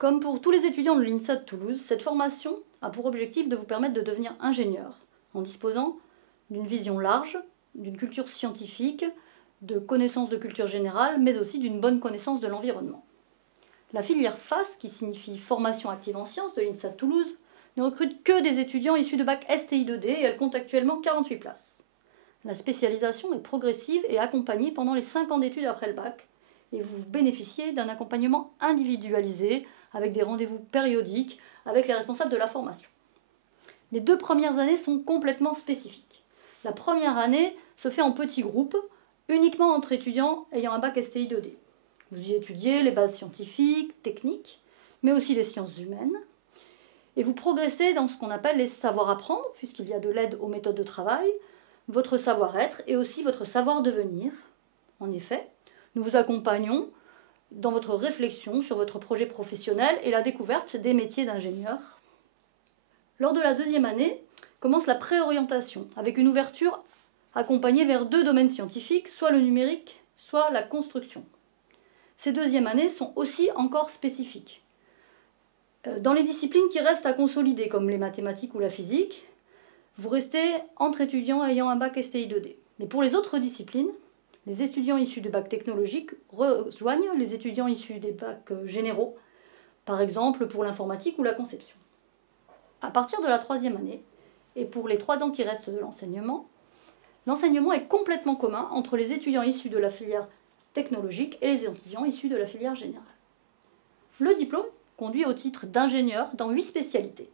Comme pour tous les étudiants de l'INSA de Toulouse, cette formation a pour objectif de vous permettre de devenir ingénieur en disposant d'une vision large, d'une culture scientifique, de connaissances de culture générale, mais aussi d'une bonne connaissance de l'environnement. La filière FAS, qui signifie Formation active en sciences de l'INSA de Toulouse, ne recrute que des étudiants issus de bac STI2D et elle compte actuellement 48 places. La spécialisation est progressive et accompagnée pendant les 5 ans d'études après le bac et vous bénéficiez d'un accompagnement individualisé avec des rendez-vous périodiques avec les responsables de la formation. Les 2 premières années sont complètement spécifiques. La première année se fait en petits groupes, uniquement entre étudiants ayant un bac STI2D. Vous y étudiez les bases scientifiques, techniques, mais aussi les sciences humaines. Et vous progressez dans ce qu'on appelle les savoirs-apprendre, puisqu'il y a de l'aide aux méthodes de travail, votre savoir-être et aussi votre savoir-devenir. En effet, nous vous accompagnons dans votre réflexion sur votre projet professionnel et la découverte des métiers d'ingénieur. Lors de la 2e année, commence la préorientation, avec une ouverture accompagnée vers 2 domaines scientifiques, soit le numérique, soit la construction. Ces 2e années sont aussi encore spécifiques. Dans les disciplines qui restent à consolider, comme les mathématiques ou la physique, vous restez entre étudiants ayant un bac STI2D. Mais pour les autres disciplines, les étudiants issus de bacs technologiques rejoignent les étudiants issus des bacs généraux, par exemple pour l'informatique ou la conception. À partir de la 3e année, et pour les 3 ans qui restent de l'enseignement est complètement commun entre les étudiants issus de la filière technologique et les étudiants issus de la filière générale. Le diplôme conduit au titre d'ingénieur dans 8 spécialités.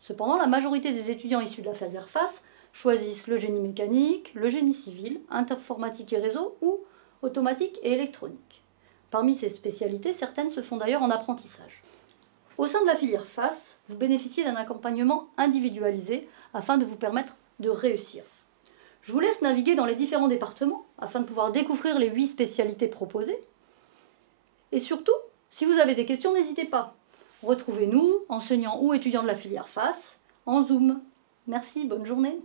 Cependant, la majorité des étudiants issus de la filière FAS choisissent le génie mécanique, le génie civil, informatique et réseau ou automatique et électronique. Parmi ces spécialités, certaines se font d'ailleurs en apprentissage. Au sein de la filière FAS, vous bénéficiez d'un accompagnement individualisé afin de vous permettre de réussir. Je vous laisse naviguer dans les différents départements afin de pouvoir découvrir les 8 spécialités proposées. Et surtout, si vous avez des questions, n'hésitez pas. Retrouvez-nous, enseignants ou étudiants de la filière FAS, en Zoom. Merci, bonne journée.